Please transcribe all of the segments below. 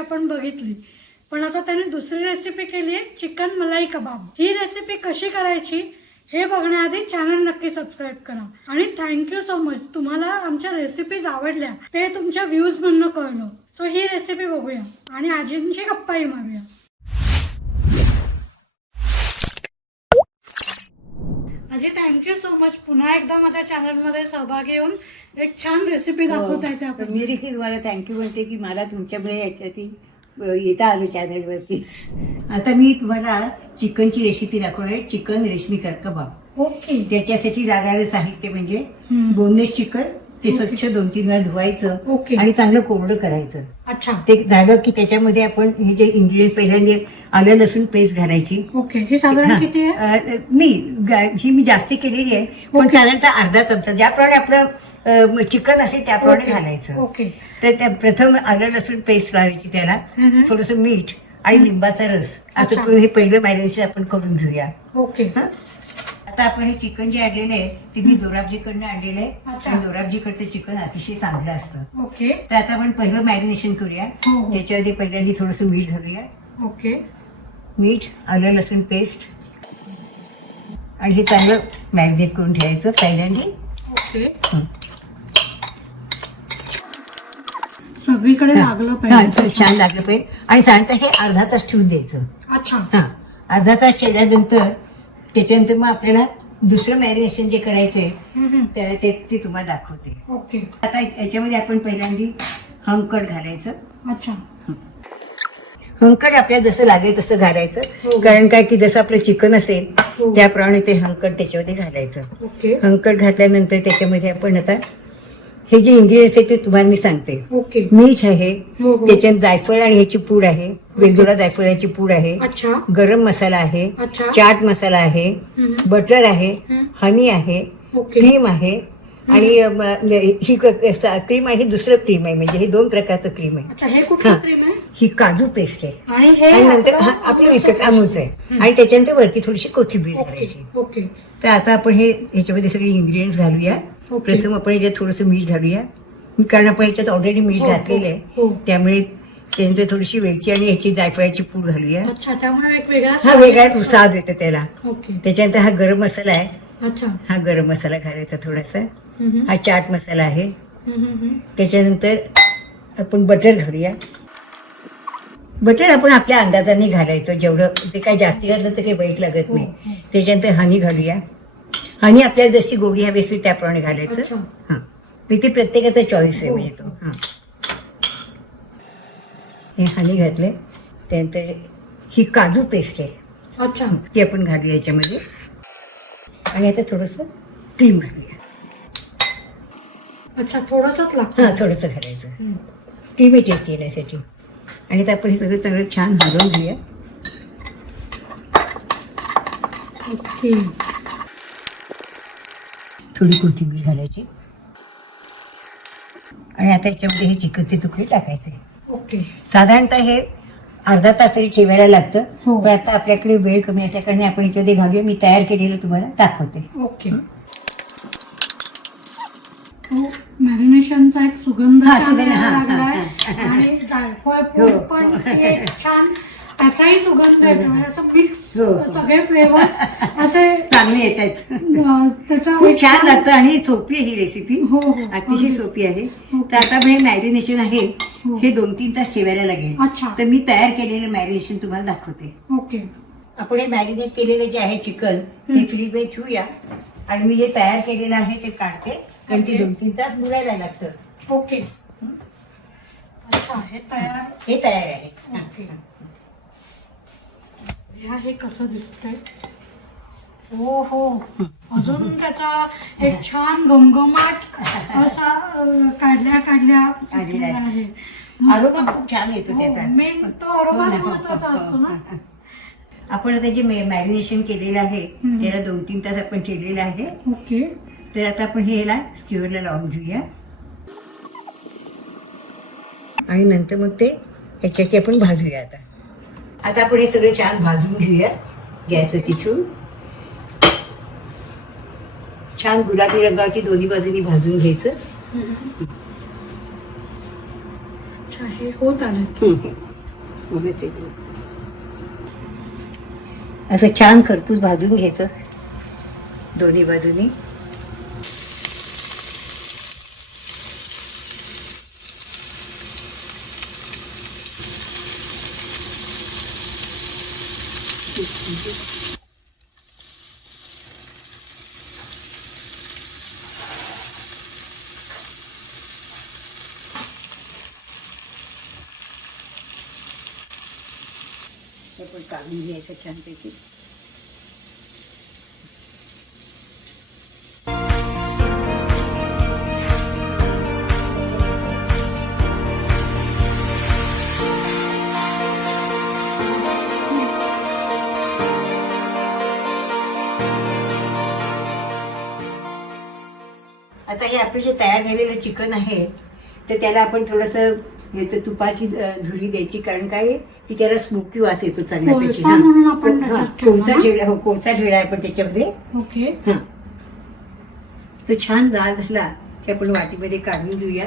आपण बघितली. पण आता त्याने दुसरी रेसिपी केली आहे चिकन मलाई कबाब. ही रेसिपी कशी करायची हे बघण्याआधी चॅनल नक्की सबस्क्राईब करा. आणि थँक्यू सो मच तुम्हाला आमच्या रेसिपीज आवडल्या ते तुमच्या व्ह्यूज म्हणणं कळलं. सो ही रेसिपी बघूया. आणि आजींची गप्पाही मारूया. थँक्यू सो मच पुन्हा एकदा माझ्या चॅनलमध्ये सहभागी होऊन एक छान रेसिपी दाखवता येते हो. आपण. मी देखील तुम्हाला थँक्यू म्हणते की मला तुमच्यामुळे याच्याती अ, येता आलो चॅनलवरती आता मी तुम्हाला चिकनची रेसिपी दाखवणार आहे. चिकन रेशमी कर कबाब ओके त्याच्यासाठी लागणारं साहित्य म्हणजे. बोनलेस चिकन ते स्वच्छ दोन तीन वेळा धुवायचं ओके. आणि चांगलं कोरडं करायचं. अच्छा. ते झालं की त्याच्यामध्ये आपण हे जे इन्ग्रेडियंट पहिल्यांदा आलं लसूण पेस्ट घालायची. ओके. ही साधारण हा. किती आहे? अ, नाही गा- ही मी जास्ती केलेली आहे. पण ओके. साधारणतः अर्धा चमचा. ज्याप्रमाणे आपलं चिकन असेल त्याप्रमाणे ओके. घालायचं. ओके. तर त्या प्रथम आलं लसूण पेस्ट लावायची त्याला. हम्म. थोडस मीठ आणि लिंबाचा रस. असं अच्छा. करून हे पहिलं मॅरिनेशन आपण करून घेऊया. ओके. हं? आता आपण हे चिकन जे आणलेलं आहे ते मी दोराबजीकडनं आणलेलं आहे. अच्छा. आणि दोराबजीकडचं चिकन अतिशय चांगलं असतं. ओके. तर आता आपण पहिलं मॅरिनेशन करूया. हो, हो. त्याच्यामध्ये पहिल्यांदा थोडंसं मीठ घालूया. ओके. मीठ आलं लसूण पेस्ट. आणि हे चांगलं मॅरिनेट करून ठेवायचं पहिल्यांदा. ओके. हं. सगळीकडे लागलं हा, पाहिजे ते छान लागलं पाहिजे. आणि साधारणतः हे अर्धा तास ठेवून द्यायचं. अच्छा. हा. अर्धा तास ठेवल्यानंतर त्याच्यानंतर मग आपल्याला दुसरं मॅरिनेशन जे करायचंय. त्याला ते ते तुम्हाला दाखवते. ओके. आता याच्यामध्ये आपण पहिल्यांदा हंकट घालायचं. अच्छा. हंकट आपल्याला जसं लागेल तसं हो. घालायचं कारण काय की जसं आपलं चिकन असेल हो. त्याप्रमाणे ते हंकट त्याच्यामध्ये घालायचं. हंकट घातल्यानंतर त्याच्यामध्ये आपण आता हे जे इन्ग्रेडियंट्स आहेत ते तुम्हाला मी सांगते. ओके मीठ आहे हो हो. त्याच्यात जायफळ आणि ह्याची पूड आहे. वेलदोडा जायफळाची पूड आहे. अच्छा. गरम मसाला आहे. अच्छा. चाट मसाला आहे. हम्म. बटर आहे. हम्म. हनी आहे. ओके क्रीम आहे. आणि अम, ही क्रीम आहे ही दुसरं क्रीम आहे. म्हणजे हे दोन प्रकारचं क्रीम आहे. अच्छा हे कुठलं हा. क्रीम आहे? ही काजू पेस्ट आहे. आणि हे आणि नंतर आपलं हा, विकत अमूलचं आहे. आणि त्याच्यानंतर वरती थोडीशी कोथिंबीर ओके घालायची. ओके. तर आता आपण हे ह्याच्यामध्ये सगळे इन्ग्रेडियंट्स घालूया. प्रथम आपण याच्यात थोडंसं मीठ घालूया. कारण आपण याच्यात ऑलरेडी मीठ हो, हो, घातलेलं आहे. हो. त्यामुळे त्यानंतर थोडीशी वेलची आणि ह्याची जायफळाची पूड घालूया. हा वेगळा स्वाद येतो. त्याला. ओके. त्याच्यानंतर हा गरम मसाला आहे. अच्छा. हा गरम मसाला घालायचा थोडासा. हा चाट मसाला आहे. त्याच्यानंतर आपण बटर घालूया. बटर आपण आपल्या अंदाजाने घालायचं. जेवढं ते काय जास्ती घातलं तर काही वाईट लागत हो, नाही. हो. त्याच्यानंतर हनी घालूया. हनी आपल्याला जशी गोडी हवी असेल त्याप्रमाणे. घालायचं. हां. ते प्रत्येकाचा चॉईस आहे हो. म्हणजे तो हां. हे हनी घातले. त्यानंतर ही काजू पेस्ट आहे. अच्छा. ती आपण घालूया याच्यामध्ये. आणि आता थोडंसं क्रीम घालूया. अच्छा थोडंसंच लागतं. हां थोडंसं घालायचं. क्रीमी टेस्ट येण्यासाठी. आणि आता आपण हे सगळं सगळं छान हलवून घेऊया. ओके. थोडी कोथिंबीर घालायची. आणि आता याच्यामध्ये हे चिकनचे तुकडे टाकायचे. ओके. साधारणतः हे अर्धा तास तरी ठेवायला लागतं. हो. पण आता आपल्याकडे वेळ कमी असल्याकारणे आपण याच्यामध्ये घालूया. मी तयार केलेलं तुम्हाला दाखवते. ओके. मॅरिनेशनचा एक सुगंध हा, हा, हा, हा. आणि जायफळ हो. पण छान त्याचाही सुगंध येतो म्हणजे असं मिक्स हो, हो. सगळे फ्लेवर्स असे चांगले येत आहेत अं, त्याचा खूप छान लागतं आणि सोपी आहे ही रेसिपी हो हो अतिशय. सोपी आहे. तर आता हे मॅरिनेशन आहे. हो. हे दोन तीन तास ठेवायला लागेल. अच्छा. तर मी तयार केलेलं मॅरिनेशन तुम्हाला दाखवते. ओके. आपण हे मॅरिनेट केलेलं जे आहे चिकन ते. फ्रीजमध्ये ठेवूया आणि मी जे तयार केलेलं आहे ते काढते. कारण ते ओके. दोन तीन तास मुरायला लागतं. ओके. अच्छा हे तयार. हे तयार आहे. ओके. ह्या हे कसं दिसतंय? हो हो अजून त्याचा एक छान घमघमाट असा काढल्या काढल्या आलेला आहे. आहे. अरोमा खूप छान येतो त्याचा. मेन तो अरोमा हो हो, महत्त्वाचा हो, असतो ना. हो. आपण आता जे मॅरिनेशन केलेलं आहे हं. त्याला दोन तीन तास आपण ठेवलेलं आहे. ओके. तर आता आपण हे ह्याला स्क्युअरला लावून घेऊया. आणि नंतर मग ते ह्याच्यावरती आपण भाजूया आता. आता आपण हे सगळं छान भाजून घेऊया गॅसवर तिथून. छान गुलाबी रंगावरती दोन्ही बाजूनी भाजून घ्यायचं. हे होत आले. असं छान खरपूस भाजून घ्यायचं. दोन्ही बाजूनी. हे पण काढून घ्यायचं छानपैकी. आता हे आपलं जे तयार झालेलं चिकन आहे तर त्याला आपण थोडंसं हे तर तुपाची धुरी द्यायची कारण काय की त्याला स्मोकी वास येतो चांगल्यापैकी कोळसा म्हणून आपण हा, त्याच्यात ठेवू कोळसा ना? ठेवला हो कोळसा ठेवला आहे आपण त्याच्यामध्ये. ओके. हा. तो छान लाल झाला की आपण वाटीमध्ये काढून घेऊया.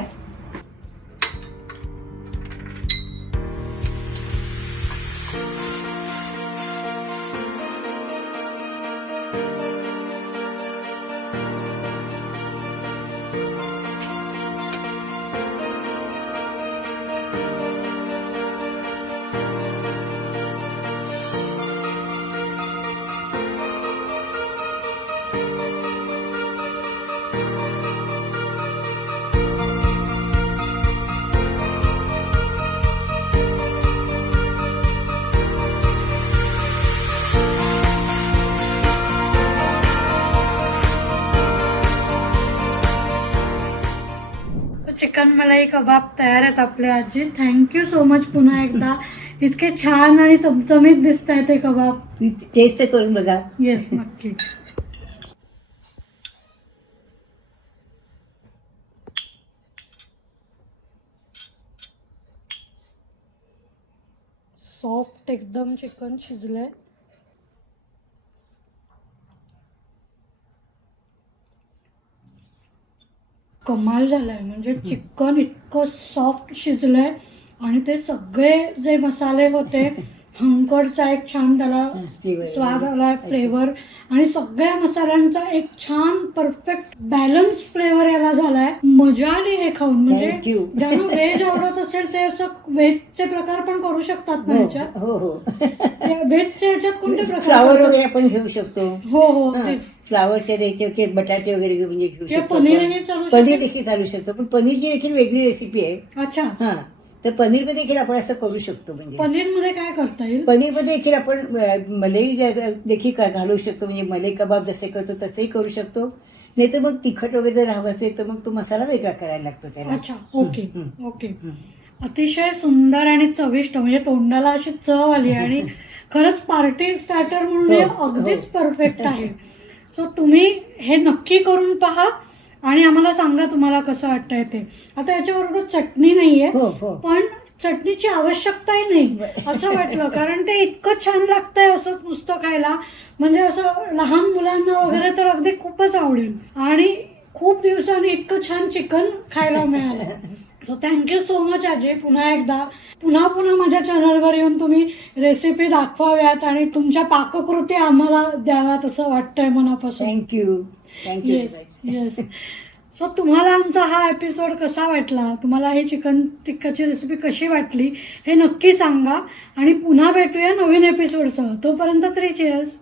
चिकन मलाई कबाब तयार आहेत आपले आजी. थँक्यू सो मच पुन्हा एकदा. इतके छान आणि चमचमीत दिसत आहेत ते कबाब. टेस्ट करून बघा. येस नक्की. सॉफ्ट एकदम चिकन शिजलंय. कमाल झालाय. म्हणजे चिकन इतकं सॉफ्ट शिजलंय आणि ते सगळे जे मसाले होते हंकडचा एक छान त्याला. स्वाद आलाय फ्लेवर आणि सगळ्या मसाल्यांचा एक छान परफेक्ट बॅलन्स फ्लेवर याला झालाय. मजा आली हे खाऊन. म्हणजे. ज्यांना व्हेज आवडत असेल ते असं व्हेजचे प्रकार पण करू शकतात ना ह्याच्यात हो हो. व्हेजच्या ह्याच्यात कोणते प्रकार? वगैरे आपण घेऊ शकतो. हो हो हा, तेच. फ्लावरच्या द्यायचे की बटाटे वगैरे घेऊन म्हणजे घेऊ किंवा शकतो आपण. पनीर? देखील चालू शकतो पण पनीरची देखील वेगळी रेसिपी आहे. अच्छा. हा. तर पनीरमध्ये देखील आपण असं करू शकतो म्हणजे. पनीरमध्ये काय करता येईल? पनीरमध्ये देखील आपण अ, मलाई देखील का- घालू शकतो म्हणजे मलाई कबाब जसे करतो तसंही करू शकतो. नाही तर मग तिखट वगैरे जर हवं असेल तर मग तो मसाला वेगळा करायला लागतो त्याला. अच्छा ओके ओके. अतिशय सुंदर आणि चविष्ट म्हणजे तोंडाला अशी चव आली आणि खरंच पार्टी स्टार्टर म्हणून हे हो, अगदीच. परफेक्ट आहे. सो तुम्ही हे नक्की करून पहा आणि आम्हाला सांगा तुम्हाला कसं वाटतंय ते. आता याच्याबरोबर चटणी नाहीये हो हो. पण चटणीची आवश्यकताही नाही. असं वाटलं. कारण ते इतकं छान लागतंय असं नुसतं खायला. म्हणजे असं लहान मुलांना वगैरे तर अगदी खूपच आवडेल. आणि खूप दिवसांनी इतकं छान चिकन खायला मिळालं. So thank you so much Ajay पुन्हा एकदा पुन्हा पुन्हा माझ्या चॅनलवर येऊन तुम्ही रेसिपी दाखवाव्यात आणि तुमच्या पाककृती आम्हाला द्याव्यात असं वाटतंय मनापासून. Thank you thank you yes yes so तुम्हाला आमचा हा एपिसोड कसा वाटला? तुम्हाला ही चिकन टिक्काची रेसिपी कशी वाटली हे नक्की सांगा. आणि पुन्हा भेटूया नवीन एपिसोडसह तोपर्यंत तरी चेअर्स